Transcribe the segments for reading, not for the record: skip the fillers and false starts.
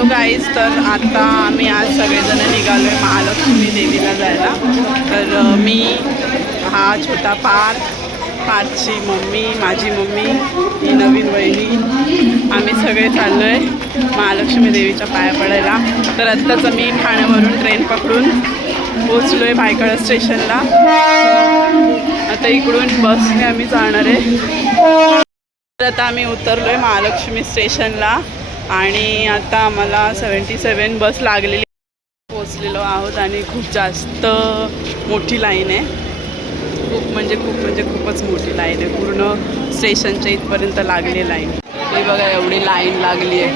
Hello guys, तर आता आम्ही आज सगळेजण निघालो आहे महालक्ष्मी देवीला जायला. तर मी, हा छोटा पार्थची मम्मी, माझी मम्मी, ही नवीन वहिनी, आम्ही सगळे चाललो आहे महालक्ष्मी देवीच्या पाया पडायला. तर आत्ताच मी ठाण्यावरून ट्रेन पकडून पोचलो आहे भायखळा स्टेशनला. आता इकडून बसने आम्ही जाणार आहे. तर आता आम्ही उतरलो आहे महालक्ष्मी स्टेशनला आणि आता आम्हाला 77 बस लागलेली, पोचलेलो आहोत आणि खूप जास्त मोठी लाईन आहे. खूपच मोठी लाईन आहे. पूर्ण स्टेशनच्या इथपर्यंत लागली लाईन. हे बघा, एवढी लाईन लागली आहे.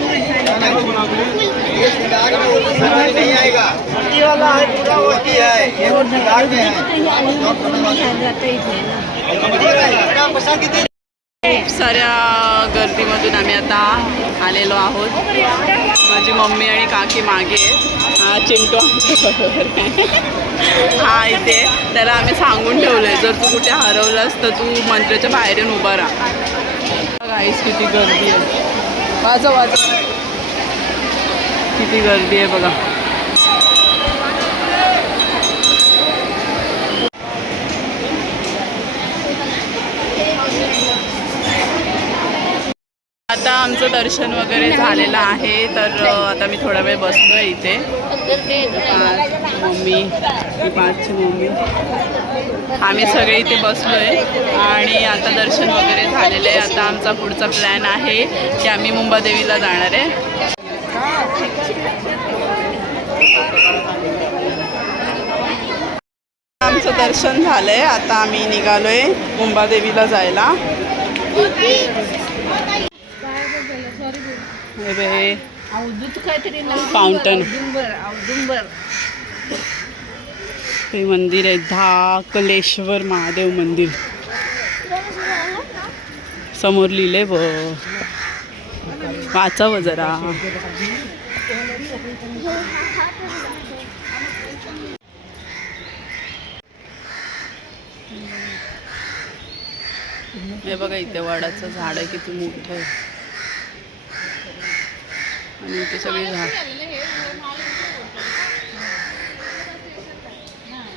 खूप साऱ्या गर्दीमधून आम्ही आता आलेलो आहोत. माझी मम्मी आणि काकी मागे आहे. हा चिंटू आमच्याबरोबर आहे. हा इथे, त्याला आम्ही सांगून ठेवलं आहे, जर तू कुठे हरवलंस तर तू मंदिराच्या बाहेर येऊन उभा राहा. गाईस किती गर्दी आहे, वाजव किती गर्दी आहे बघा. आता आमचं दर्शन वगैरे झालेलं आहे. तर आता मी थोडा वेळ बसलो आहे इथे. पार्थची मम्मी, आम्ही सगळे इथे बसलो आहे आणि आता दर्शन वगैरे झालेलं आहे. आता आमचा पुढचा प्लॅन आहे की आम्ही मुंबादेवीला जाणार आहे. आमचं दर्शन झालं आहे. आता आम्ही निघालो आहे मुंबादेवीला जायला. फाउंटन, हे मंदिर आहे धाकलेश्वर महादेव मंदिर. समोर लिहिले वाचावं जरा. हे बघा, इथे वडाचं झाड आहे, किती मोठं आहे. आणि इथे सगळी झाड.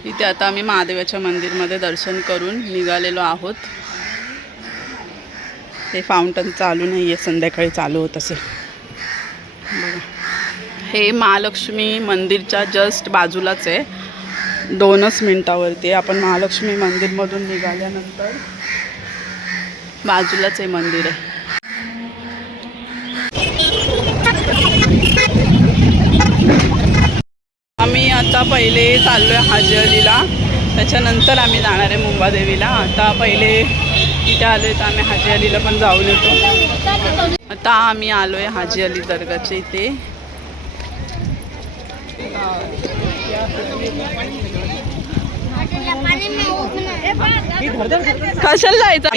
इथे आता आम्ही महादेवाच्या मंदिरमध्ये दर्शन करून निघालेलो आहोत. ते फाउंटन चालू नाही आहे, संध्याकाळी चालू होत असेल बघा. हे महालक्ष्मी मंदिरच्या जस्ट बाजूलाच आहे, 2च मिनटावरती. आपण महालक्ष्मी मंदिरमधून निघाल्यानंतर बाजूलाच आहे मंदिर आहे. आम्ही आता पहिले चाललो आहे हाजी अलीला, त्याच्यानंतर आम्ही जाणार आहे मुंबादेवीला. आता पहिले इथे आलो आहे तर आम्ही हाजी अलीला पण जाऊन येतो. आता आम्ही आलो आहे हाजी अली दर्गाच्या इथे. कशाला जायचं?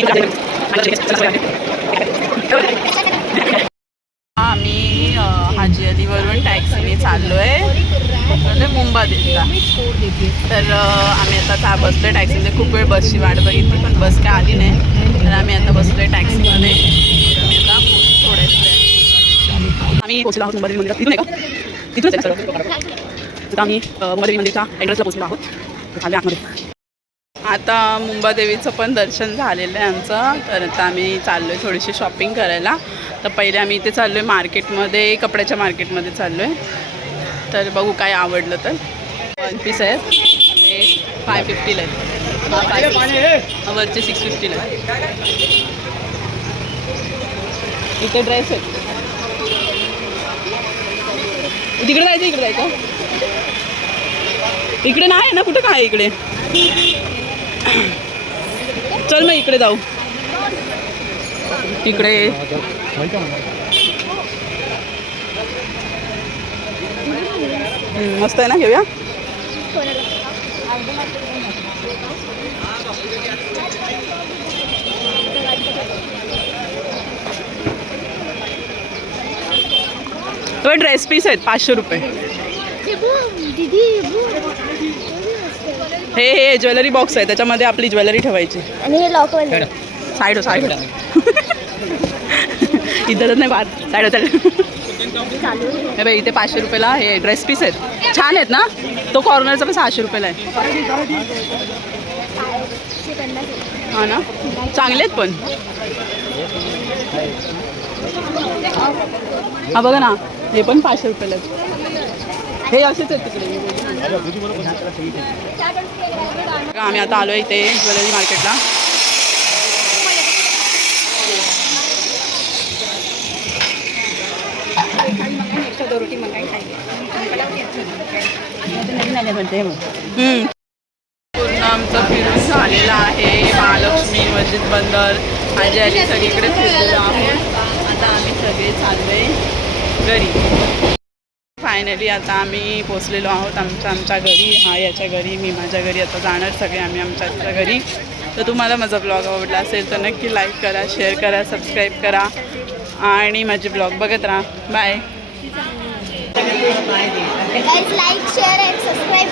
आम्ही हाजी अलीवरून टॅक्सीने चाललो आहे मुंबादेवीला. तर आम्ही आता बसलो टॅक्सीमध्ये. खूप वेळ बसची वाट बघितली पण बस काय आली नाही. तर आम्ही आता बसलो आहे टॅक्सीमध्ये. आम्ही आता थोड्या आम्ही पोचलो आहोत मुंबादेवी मंदिरात. तिथून आहे का? तिथूनच आहे सगळं. आता आम्ही मुंबादेवी मंदिरच्या एंट्रन्सला पोचलो आहोत. आम्ही आतमध्ये. आता मुंबादेवीचं पण दर्शन झालेलं आहे आमचं. तर आता आम्ही चाललो आहे थोडीशी शॉपिंग करायला. तर पहिले आम्ही इथे चाललो आहे मार्केटमध्ये, कपड्याच्या मार्केटमध्ये चाललो आहे. तर बघू काय आवडलं तर. 1 पीस आहेत, ते 550ला आहेत. वरचे 650ला आहेत. इथे ड्रेस आहेत. तिकडे जायचं, इकडे जायचं. इकडे नाही ना, कुठं काय इकडे. चल मग इकडे जाऊ. इकडे मस्त आहे ना, घेऊया. तो ड्रेस पीस आहेत 500 रुपये. हे ज्वेलरी बॉक्स आहे, त्याच्यामध्ये आपली ज्वेलरी ठेवायची. आणि हे लॉकवाले साईड इधरच नाही बाहेर साईड. हे बाई इथे 500 रुपयाला हे ड्रेस पीस आहेत, छान आहेत ना. तो कॉर्नरचा पण 600 रुपयाला आहे. हा ना, चांगले आहेत पण. हा बघा ना, हे पण 500 रुपयाला आहेत. हे असेच आहेत तिकडे. आम्ही आता आलो इथे ज्वेलरी मार्केटला. पूर्ण आमचं फिरून झालेलं आहे. महालक्ष्मी, मस्जिद बंदर, माझी आजी सगळीकडे फिरलेलो आहोत. आता आम्ही सगळे चाललोय घरी. फायनली आता आम्ही पोचलेलो आहोत आमच्या घरी. हा याच्या घरी, मी माझ्या घरी. आता जाणार सगळे आम्ही आमच्या घरी. तर तुम्हाला माझा ब्लॉग आवडला असेल तर नक्की लाईक करा, शेअर करा, सबस्क्राईब करा आणि माझे ब्लॉग बघत राहा. बाय. लाईक शेअर आणि सबस्क्राईब